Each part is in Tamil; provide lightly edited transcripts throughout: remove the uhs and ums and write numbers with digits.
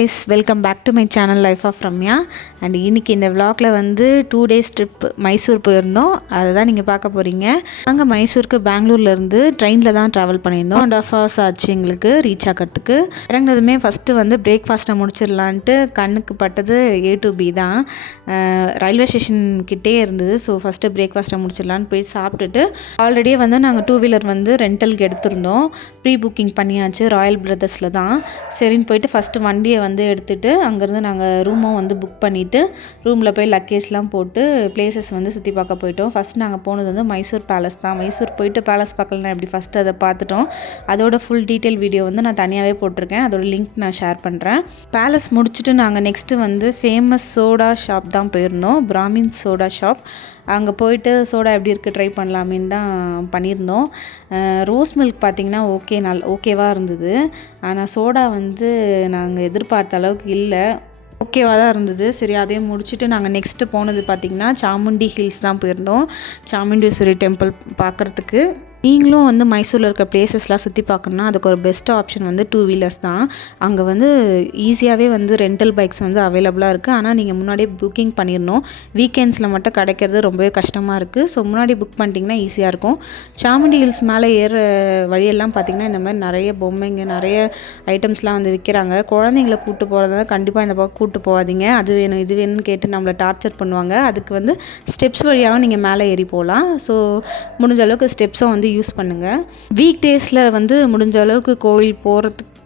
guys, welcome back to my channel Life of Ramya. And இன்னைக்கு இந்த vlogல வந்து 2 days trip மைசூர் போயிருந்தோம். அதை தான் நீங்கள் பார்க்க போகிறீங்க. அங்கே மைசூருக்கு பெங்களூர்லேருந்து ட்ரெயினில் தான் ட்ராவல் பண்ணியிருந்தோம். 1.5 hours ஆச்சு எங்களுக்கு ரீச் ஆகிறதுக்கு. இறங்கினதுமே ஃபஸ்ட்டு வந்து பிரேக்ஃபாஸ்ட்டை முடிச்சிடலான்ட்டு கண்ணுக்கு பட்டது A to B தான். ரயில்வே ஸ்டேஷன் கிட்டே இருந்தது. ஸோ ஃபஸ்ட்டு பிரேக்ஃபாஸ்ட்டை முடிச்சிடலான்னு போய் சாப்பிட்டுட்டு ஆல்ரெடியே வந்து நாங்கள் 2-wheeler வந்து ரெண்டலுக்கு எடுத்திருந்தோம். ப்ரீ புக்கிங் பண்ணியாச்சு ராயல் பிரதர்ஸில் தான். சரின்னு போயிட்டு ஃபஸ்ட்டு வண்டியை வந்து எடுத்துகிட்டு அங்கேருந்து நாங்கள் ரூமும் வந்து புக் பண்ணிவிட்டு ரூமில் போய் லக்கேஜ்லாம் போட்டு பிளேசஸ் வந்து சுற்றி பார்க்க போயிட்டோம். ஃபஸ்ட் நாங்கள் போனது வந்து மைசூர் பேலஸ் தான். மைசூர் போயிட்டு பேலஸ் பார்க்கலன்னா எப்படி ஃபஸ்ட்டு அதை பார்த்துட்டோம். அதோட ஃபுல் டீட்டெயில் வீடியோ வந்து நான் தனியாகவே போட்டிருக்கேன். அதோட லிங்க் நான் ஷேர் பண்ணுறேன். பேலஸ் முடிச்சுட்டு நாங்கள் நெக்ஸ்ட்டு வந்து ஃபேமஸ் சோடா ஷாப் தான் போயிருந்தோம். Brahmin soda shop. அங்கே போயிட்டு சோடா எப்படி இருக்குது ட்ரை பண்ணலாமேன்னு தான் பண்ணியிருந்தோம். ரோஸ் மில்க் பார்த்திங்கன்னா ஓகேவாக இருந்தது. ஆனால் சோடா வந்து நாங்கள் எதிர்பார்த்த அளவுக்கு இல்லை, ஓகேவாக தான் இருந்தது. சரி, அதையும் முடிச்சுட்டு நாங்கள் நெக்ஸ்ட்டு போனது பார்த்திங்கன்னா சாமுண்டி ஹில்ஸ் தான் போயிருந்தோம். சாமுண்டீஸ்வரி டெம்பிள் பார்க்குறதுக்கு. நீங்களும் வந்து மைசூரில் இருக்க பிளேசஸ்லாம் சுற்றி பார்க்கணுன்னா அதுக்கு ஒரு பெஸ்ட் ஆப்ஷன் வந்து 2-wheelers தான். அங்கே வந்து ஈஸியாகவே வந்து ரெண்டல் பைக்ஸ் வந்து அவைலபிளாக இருக்குது. ஆனால் நீங்கள் முன்னாடியே புக்கிங் பண்ணிடணும். வீக்கெண்ட்ஸில் மட்டும் கிடைக்கிறது ரொம்பவே கஷ்டமாக இருக்குது. ஸோ முன்னாடி புக் பண்ணிட்டீங்கன்னா ஈஸியாக இருக்கும். சாமுண்டி ஹில்ஸ் மேலே ஏற வழியெல்லாம் பார்த்திங்கன்னா இந்த மாதிரி நிறைய பொம்மைங்க, நிறைய ஐட்டம்ஸ்லாம் வந்து விற்கிறாங்க. குழந்தைங்கள கூப்பிட்டு போகிறதா கண்டிப்பாக இந்த பக்கம் கூப்பிட்டு போகாதீங்க. அது வேணும் இது வேணும்னு கேட்டு நம்மளை டார்ச்சர் பண்ணுவாங்க. அதுக்கு வந்து ஸ்டெப்ஸ் வழியாகவும் நீங்கள் மேலே ஏறி போகலாம். ஸோ முடிஞ்ச அளவுக்கு ஸ்டெப்ஸும் வந்து யூஸ் பண்ணுங்கள். வீக் டேஸில் வந்து முடிஞ்ச அளவுக்கு கோயில்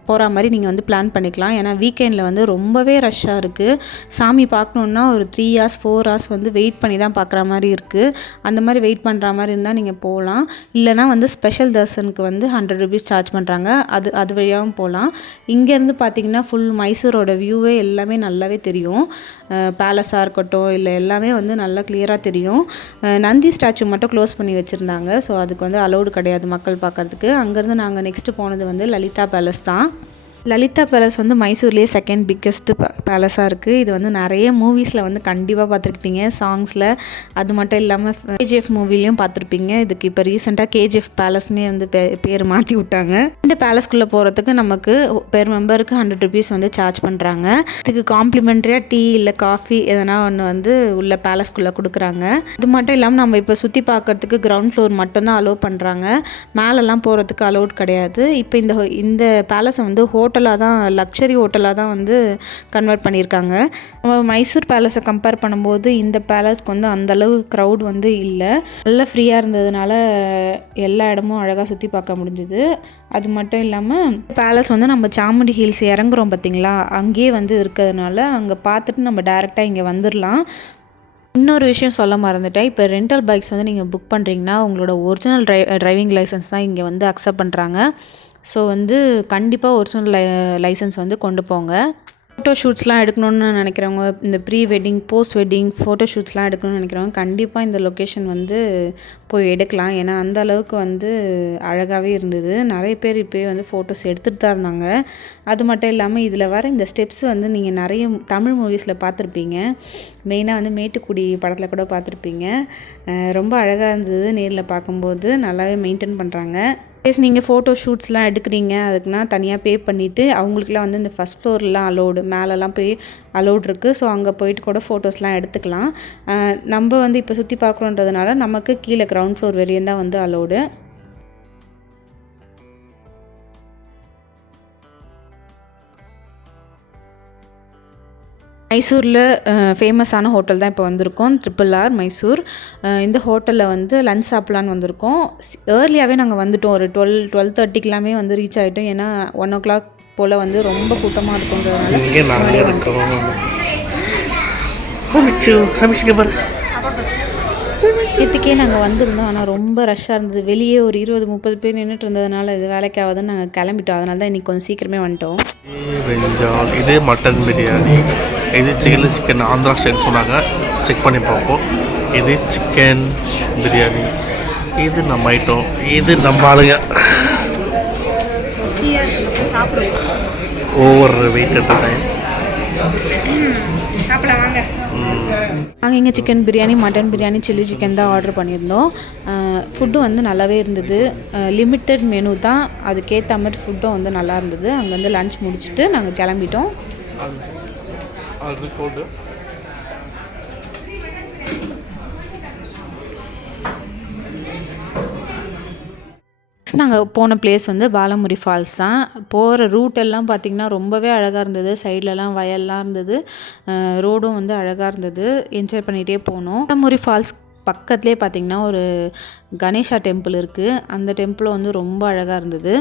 போகிற மாதிரி நீங்கள் வந்து பிளான் பண்ணிக்கலாம். ஏன்னா வீக்கெண்டில் வந்து ரொம்பவே ரஷ்ஷாக இருக்குது. சாமி பார்க்கணுன்னா ஒரு 3 hours 4 hours வந்து வெயிட் பண்ணி தான் பார்க்குற மாதிரி இருக்குது. அந்த மாதிரி வெயிட் பண்ணுற மாதிரி இருந்தால் நீங்கள் போகலாம். இல்லைனா வந்து ஸ்பெஷல் தர்சனுக்கு வந்து 100 rupees சார்ஜ் பண்ணுறாங்க. அது வழியாகவும் போகலாம். இங்கேருந்து பார்த்திங்கன்னா ஃபுல் மைசூரோட வியூவே எல்லாமே நல்லாவே தெரியும். பேலஸாக இருக்கட்டும் இல்லை எல்லாமே வந்து நல்லா கிளியராக தெரியும். நந்தி ஸ்டாச்சு மட்டும் க்ளோஸ் பண்ணி வச்சுருந்தாங்க. ஸோ அதுக்கு வந்து அலௌடு கிடையாது மக்கள் பார்க்குறதுக்கு. அங்கேருந்து நாங்கள் நெக்ஸ்ட்டு போனது வந்து லலிதா பேலஸ் தான். லலிதா பேலஸ் வந்து மைசூர்லேயே செகண்ட் பிக்கெஸ்ட்டு பேலஸாக இருக்குது. இது வந்து நிறைய மூவிஸில் வந்து கண்டிப்பாக பார்த்துருப்பீங்க, சாங்ஸில். அது மட்டும் இல்லாமல் KGF மூவிலையும் பார்த்துருப்பீங்க. இதுக்கு இப்போ ரீசெண்டாக KGF பேலஸ்னே வந்து பேர் மாற்றி விட்டாங்க. இந்த பேலஸ்குள்ளே போகிறதுக்கு நமக்கு பெர் மெம்பருக்கு 100 rupees வந்து சார்ஜ் பண்ணுறாங்க. இதுக்கு காம்ப்ளிமெண்ட்ரியாக டீ இல்லை காஃபி எதனா ஒன்று வந்து உள்ள பேலஸ்குள்ளே கொடுக்குறாங்க. இது மட்டும் இல்லாமல் நம்ம இப்போ சுற்றி பார்க்குறதுக்கு கிரவுண்ட் ஃப்ளோர் மட்டும்தான் அலோவ் பண்ணுறாங்க. மேலெல்லாம் போகிறதுக்கு அலோட் கிடையாது. இப்போ இந்த பேலஸை வந்து ஹோட்டலாக தான், லக்ஸரி ஹோட்டலாக தான் வந்து கன்வெர்ட் பண்ணியிருக்காங்க. நம்ம மைசூர் பேலஸை கம்பேர் பண்ணும்போது இந்த பேலஸ்க்கு வந்து அந்தளவு க்ரௌட் வந்து இல்லை. நல்லா ஃப்ரீயாக இருந்ததுனால எல்லா இடமும் அழகாக சுற்றி பார்க்க முடிஞ்சுது. அது மட்டும் இல்லாமல் பேலஸ் வந்து நம்ம சாமுண்டி ஹில்ஸ் இறங்குறோம் பார்த்திங்களா, அங்கேயே வந்து இருக்கிறதுனால அங்கே பார்த்துட்டு நம்ம டேரெக்டாக இங்கே வந்துடலாம். இன்னொரு விஷயம் சொல்ல மறந்துட்டேன். இப்போ ரெண்டல் பைக்ஸ் வந்து நீங்கள் புக் பண்ணுறீங்கன்னா உங்களோட ஒரிஜினல் டிரைவிங் லைசன்ஸ் தான் இங்கே வந்து அக்செப்ட் பண்ணுறாங்க. ஸோ வந்து கண்டிப்பாக ஒரிஜினல் லைசன்ஸ் வந்து கொண்டு போங்க. ஃபோட்டோ ஷூட்ஸ்லாம் எடுக்கணும்னு நினைக்கிறவங்க, இந்த pre wedding post wedding photo ஷூட்ஸ்லாம் எடுக்கணும்னு நினைக்கிறவங்க கண்டிப்பாக இந்த லொக்கேஷன் வந்து போய் எடுக்கலாம். ஏன்னா அந்த அளவுக்கு வந்து அழகாகவே இருந்தது. நிறைய பேர் இப்போயே வந்து ஃபோட்டோஸ் எடுத்துகிட்டு தான் இருந்தாங்க. அது மட்டும் இல்லாமல் இதில் வர இந்த ஸ்டெப்ஸ் வந்து நீங்கள் நிறைய தமிழ் மூவிஸில் பார்த்துருப்பீங்க. மெயினாக வந்து மேட்டுக்குடி படத்தில் கூட பார்த்துருப்பீங்க. ரொம்ப அழகாக இருந்தது. நேரில் பார்க்கும்போது நல்லாவே மெயின்டைன் பண்ணுறாங்க. நீங்கள் ஃபோட்டோ ஷூட்ஸ்லாம் எடுக்கிறீங்க அதுக்குன்னா தனியாக பே பண்ணிவிட்டு அவங்களுக்குலாம் வந்து இந்த ஃபஸ்ட் ஃப்ளோர்லாம் அலோடு, மேலெலாம் போய் அலோடு இருக்குது. ஸோ அங்கே போயிட்டு கூட ஃபோட்டோஸ்லாம் எடுத்துக்கலாம். நம்ம வந்து இப்போ சுற்றி பார்க்குறோன்றதுனால நமக்கு கீழே கிரவுண்ட் ஃப்ளோர் வரையும் தான் வந்து அலோடு. மைசூரில் ஃபேமஸான ஹோட்டல் தான் இப்போ வந்திருக்கோம், RRR மைசூர். இந்த ஹோட்டலில் வந்து லன்ச் சாப்பிட்லான்னு வந்திருக்கோம். ஏர்லியாகவே நாங்கள் வந்துவிட்டோம். ஒரு 12:30க்கெல்லாமே வந்து ரீச் ஆகிட்டோம். ஏன்னா 1 o'clock போல் வந்து ரொம்ப கூட்டமாக இருக்குன்றதுனால நேற்றுக்கே நாங்கள் வந்திருந்தோம். ஆனால் ரொம்ப ரஷ்ஷாக இருந்தது. வெளியே ஒரு 20-30 பேர் நின்றுட்டு இருந்ததுனால இது வேலைக்கு ஆகாதுன்னு நாங்கள் கிளம்பிட்டோம். அதனால தான் இன்றைக்கி கொஞ்சம் சீக்கிரமே வந்துட்டோம். இது மட்டன் பிரியாணி, இது சிக்கன் ஆந்திரா ஸ்டைல் சொன்னாங்க. செக் பண்ணி பார்ப்போம். இது சிக்கன் பிரியாணி, இது நம்ம ஐட்டம், இது நம்ம ஆளுங்க ஓவர் வெயிட் அட் டைம். நாங்கள் இங்கே chicken biryani, mutton biryani, chilli chicken தான் ஆர்டர் பண்ணியிருந்தோம். ஃபுட்டு வந்து நல்லாவே இருந்தது. லிமிட்டட் மெனு தான், அதுக்கேற்ற மாதிரி ஃபுட்டும் வந்து நல்லா இருந்தது. அங்கே வந்து லன்ச் முடிச்சுட்டு நாங்கள் கிளம்பிட்டோம். அது கோடு நாங்கள் போன பிளேஸ் வந்து பாலமுரி ஃபால்ஸ் தான். போகிற ரூட் எல்லாம் பார்த்திங்கன்னா ரொம்பவே அழகாக இருந்தது. சைட்லலாம் வயல்லாம் இருந்தது. ரோடும் வந்து அழகாக இருந்தது. என்ஜாய் பண்ணிகிட்டே போனோம். பாலமுரி ஃபால்ஸ் பக்கத்துலேயே பார்த்திங்கன்னா ஒரு கணேஷா டெம்பிள் இருக்குது. அந்த டெம்பிளும் வந்து ரொம்ப அழகாக இருந்தது.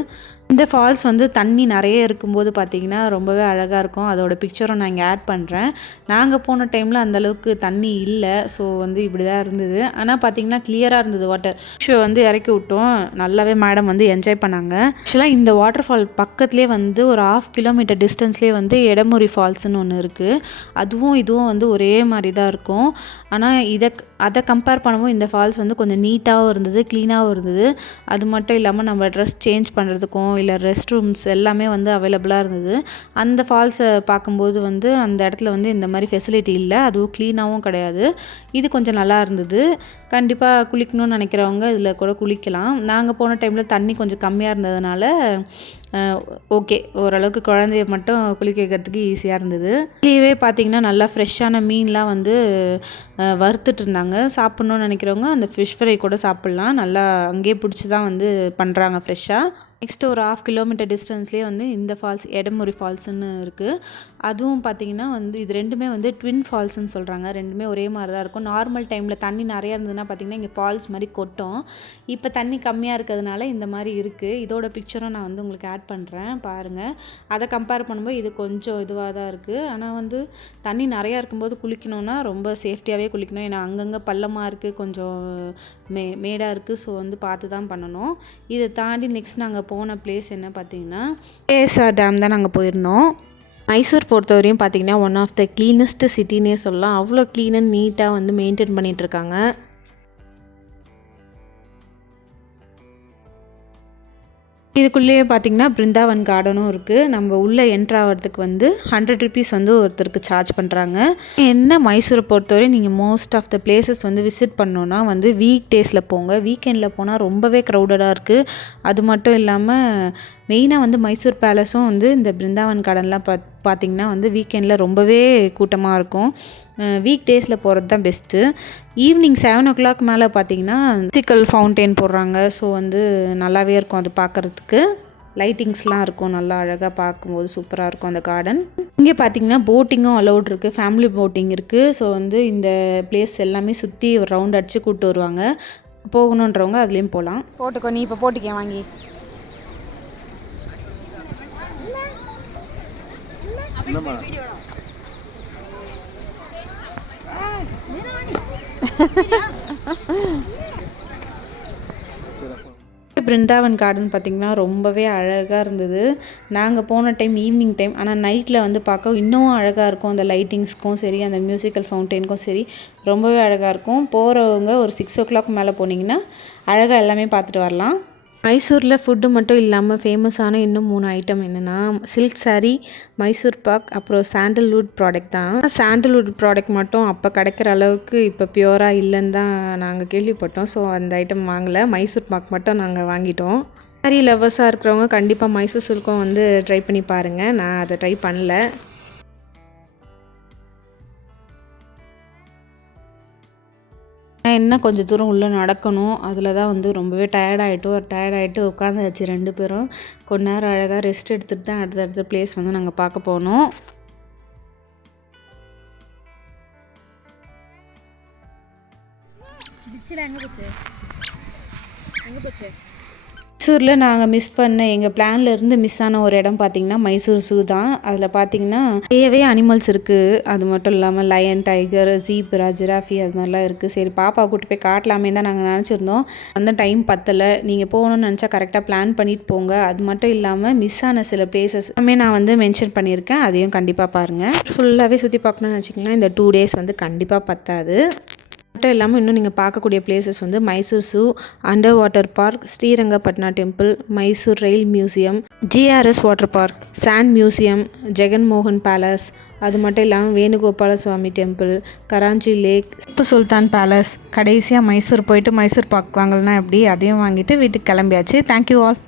இந்த ஃபால்ஸ் வந்து தண்ணி நிறைய இருக்கும்போது பார்த்திங்கன்னா ரொம்பவே அழகாக இருக்கும். அதோட பிக்சரும் நான் இங்கே ஆட் பண்ணுறேன். நாங்கள் போன டைமில் அந்தளவுக்கு தண்ணி இல்லை. ஸோ வந்து இப்படி தான் இருந்தது. ஆனால் பார்த்திங்கன்னா கிளியராக இருந்தது வாட்டர். ஷோ வந்து இறக்கி விட்டோம். நல்லாவே மேடம் வந்து என்ஜாய் பண்ணாங்க. ஆக்சுவலாக இந்த வாட்டர் ஃபால் பக்கத்துலேயே வந்து ஒரு 1/2 கிலோமீட்டர் டிஸ்டன்ஸ்லேயே வந்து எடமுரி ஃபால்ஸ்னு ஒன்று இருக்குது. அதுவும் இதுவும் வந்து ஒரே மாதிரி தான் இருக்கும். ஆனால் அதை கம்பேர் பண்ணும்போது இந்த ஃபால்ஸ் வந்து கொஞ்சம் நீட்டாகவும் இருந்தது, க்ளீனாகவும் இருந்தது. அது மட்டும் இல்லாமல் நம்ம ட்ரெஸ் சேஞ்ச் பண்ணுறதுக்கும் இல்லை ரெஸ்ட் ரூம்ஸ் எல்லாமே வந்து அவைலபிளாக இருந்தது. அந்த ஃபால்ஸை பார்க்கும்போது வந்து அந்த இடத்துல வந்து இந்த மாதிரி ஃபெசிலிட்டி இல்லை. அதுவும் க்ளீனாகவும் கிடையாது. இது கொஞ்சம் நல்லா இருந்தது. கண்டிப்பாக குளிக்கணும்னு நினைக்கிறவங்க இதில் கூட குளிக்கலாம். நாங்கள் போன டைமில் தண்ணி கொஞ்சம் கம்மியாக இருந்ததுனால ஓகே, ஓரளவுக்கு குழந்தைய மட்டும் குளிக்க வைக்கிறதுக்கு ஈஸியாக இருந்தது. இதுவே பார்த்திங்கன்னா நல்லா ஃப்ரெஷ்ஷான மீன்லாம் வந்து வறுத்துட்டு இருந்தாங்க. சாப்பிட்ணுன்னு நினைக்கிறவங்க அந்த ஃபிஷ் ஃப்ரை கூட சாப்பிட்லாம். நல்லா அங்கேயே பிடிச்சி தான் வந்து பண்ணுறாங்க ஃப்ரெஷ்ஷாக. நெக்ஸ்ட்டு ஒரு 1/2 கிலோமீட்டர் டிஸ்டன்ஸ்லேயே வந்து இந்த ஃபால்ஸ் எடமுரி ஃபால்ஸுன்னு இருக்குது. அதுவும் பார்த்திங்கன்னா வந்து இது ரெண்டுமே வந்து ட்வின் ஃபால்ஸ்ன்னு சொல்கிறாங்க. ரெண்டுமே ஒரே மாதிரி தான் இருக்கும். நார்மல் டைமில் தண்ணி நிறையா இருந்ததுன்னா பார்த்திங்கன்னா இங்கே ஃபால்ஸ் மாதிரி கொட்டும். இப்போ தண்ணி கம்மியாக இருக்கிறதுனால இந்த மாதிரி இருக்குது. இதோட பிக்சரும் நான் வந்து உங்களுக்கு ஆட் பண்ணுறேன், பாருங்கள். அதை கம்பேர் பண்ணும்போது இது கொஞ்சம் இதுவாக தான் இருக்குது. ஆனால் வந்து தண்ணி நிறையா இருக்கும்போது குளிக்கணுன்னா ரொம்ப சேஃப்டியாகவே குளிக்கணும். ஏன்னா அங்கங்கே பள்ளமாக இருக்குது, கொஞ்சம் மேடாக இருக்குது. ஸோ வந்து பார்த்து தான் பண்ணணும். இதை தாண்டி நெக்ஸ்ட் நாங்கள் போன பிளேஸ் என்ன பார்த்திங்கன்னா கேஎஸ்ஆர் டேம் தான் நாங்கள் போயிருந்தோம். மைசூர் பொறுத்தவரையும் பார்த்திங்கன்னா ஒன் ஆஃப் த க்ளீனஸ்ட் சிட்டினே சொல்லலாம். அவ்வளோ க்ளீன் அண்ட் நீட்டாக வந்து மெயின்டைன் பண்ணிகிட்ருக்காங்க. இதுக்குள்ளேயே பார்த்திங்கன்னா பிருந்தாவன் கார்டனும் இருக்குது. நம்ம உள்ளே என்ட்ரு ஆகிறதுக்கு வந்து 100 ருபீஸ் வந்து ஒருத்தருக்கு சார்ஜ் பண்ணுறாங்க. என்ன மைசூரை பொறுத்தவரை நீங்கள் மோஸ்ட் ஆஃப் த பிளேசஸ் வந்து விசிட் பண்ணோன்னா வந்து வீக் டேஸில் போங்க. வீக்கெண்டில் போனால் ரொம்பவே க்ரௌடடாக இருக்குது. அது மட்டும் இல்லாமல் மெயினாக வந்து மைசூர் பேலஸும் வந்து இந்த பிருந்தாவன் கார்டன்லாம் பார்த்திங்கன்னா வந்து வீக்கெண்டில் ரொம்பவே கூட்டமாக இருக்கும். வீக் டேஸில் போகிறது தான் பெஸ்ட்டு. ஈவினிங் 7 o'clock மேலே பார்த்திங்கன்னா மியூசிக்கல் ஃபவுண்டெயின் போடுறாங்க. ஸோ வந்து நல்லாவே இருக்கும் அது பார்க்குறதுக்கு. லைட்டிங்ஸ்லாம் இருக்கும், நல்லா அழகாக பார்க்கும்போது சூப்பராக இருக்கும் அந்த கார்டன். இங்கே பார்த்திங்கன்னா போட்டிங்கும் அலௌட் இருக்குது, ஃபேமிலி போட்டிங் இருக்குது. ஸோ வந்து இந்த பிளேஸ் எல்லாமே சுற்றி ஒரு ரவுண்ட் அடித்து கூப்பிட்டு வருவாங்க. போகணுன்றவங்க அதுலேயும் போகலாம். போட்டுக்கோ, நீ இப்போ போட்டிக்க வாங்கி. பிருந்தாவன் கார்டன் பார்த்திங்கன்னா ரொம்பவே அழகாக இருந்தது. நாங்கள் போன டைம் ஈவினிங் டைம், ஆனால் நைட்டில் வந்து பார்க்க இன்னும் அழகாக இருக்கும். அந்த லைட்டிங்ஸ்க்கும் சரி, அந்த மியூசிக்கல் ஃபவுண்டெயினுக்கும் சரி ரொம்பவே அழகாக இருக்கும். போகிறவங்க ஒரு 6 o'clock மேலே போனீங்கன்னா அழகாக எல்லாமே பார்த்துட்டு வரலாம். மைசூரில் ஃபுட்டு மட்டும் இல்லாமல் ஃபேமஸான இன்னும் 3 ஐட்டம் என்னென்னா சில்க் சாரீ, மைசூர் பாக், அப்புறம் சாண்டல்வுட் ப்ராடக்ட் தான். சாண்டல்வுட் ப்ராடக்ட் மட்டும் அப்போ கிடைக்கிற அளவுக்கு இப்போ பியூராக இல்லைன்னு தான் நாங்கள் கேள்விப்பட்டோம். ஸோ அந்த ஐட்டம் வாங்கலை. மைசூர் பாக் மட்டும் நாங்கள் வாங்கிட்டோம். சாரீ லவ்வர்ஸாக இருக்கிறவங்க கண்டிப்பாக மைசூர் சில்க்கும் வந்து ட்ரை பண்ணி பாருங்கள். நான் அதை ட்ரை பண்ணல. என்ன கொஞ்சம் தூரம் உள்ளே நடக்கணும். அதில் தான் வந்து ரொம்பவே டயர்டாகிட்டு உட்காந்தாச்சு 2 பேரும். கொஞ்ச நேரம் அழகாக ரெஸ்ட் எடுத்துகிட்டு தான் அடுத்தடுத்த பிளேஸ் வந்து நாங்கள் பார்க்க போனோம். மைசூரில் நாங்கள் மிஸ் பண்ண எங்கள் பிளானில் இருந்து மிஸ் ஆன ஒரு இடம் பார்த்திங்கன்னா மைசூர் ஸூ தான். அதில் பார்த்திங்கன்னா நிறையவே அனிமல்ஸ் இருக்குது. அது மட்டும் இல்லாமல் லயன், டைகர், ஜீப்ரா, ஜிராஃபி அது மாதிரிலாம் இருக்குது. சரி, பாப்பா கூட்டு போய் காட்டலாமே தான் நாங்கள் நினச்சிருந்தோம். அந்த டைம் பத்தலை. நீங்கள் போகணுன்னு நினச்சா கரெக்டாக பிளான் பண்ணிட்டு போங்க. அது மட்டும் இல்லாமல் மிஸ் ஆன சில பிளேசஸ் எல்லாமே நான் வந்து மென்ஷன் பண்ணியிருக்கேன். அதையும் கண்டிப்பாக பாருங்கள். ஃபுல்லாகவே சுற்றி பார்க்கணுன்னு வச்சிங்கன்னா இந்த 2 days வந்து கண்டிப்பாக பத்தாது. மட்டும் இல்லாமல் இன்னும் நீங்கள் பார்க்கக்கூடிய பிளேசஸ் வந்து Mysore zoo, under water park, Srirangapatna temple, Mysore rail museum, GRS water park, sand museum, Jaganmohan palace, அது மட்டும் இல்லாமல் Venugopala Swamy temple, Karanji lake, Tipu Sultan palace, கடைசியாக மைசூர் போயிட்டு மைசூர் பாக் வாங்கலன்னா எப்படி, அதையும் வாங்கிட்டு வீட்டுக்கு கிளம்பியாச்சு. Thank you all.